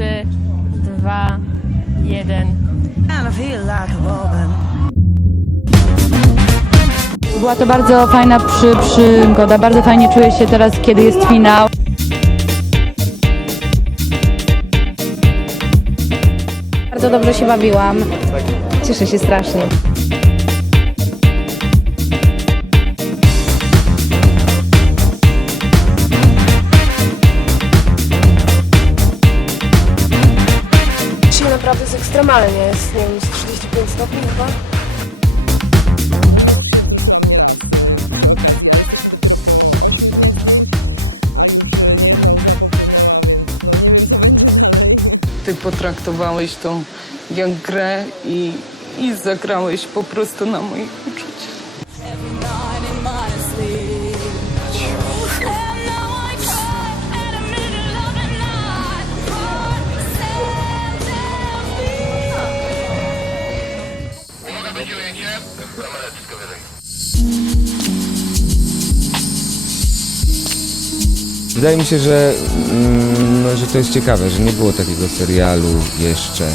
Trzy, dwa, jeden. And I feel like a woman. Była to bardzo fajna przy, przygoda, bardzo fajnie czuję się teraz, kiedy jest finał. Bardzo dobrze się bawiłam. Cieszę się strasznie. Naprawdę jest ekstremalnie, jest nie wiem, z 35 stopni chyba. Ty potraktowałeś to jak grę i, i zagrałeś po prostu na moich uczuciach. Wydaje mi się, że, mm, no, że to jest ciekawe, że nie było takiego serialu jeszcze.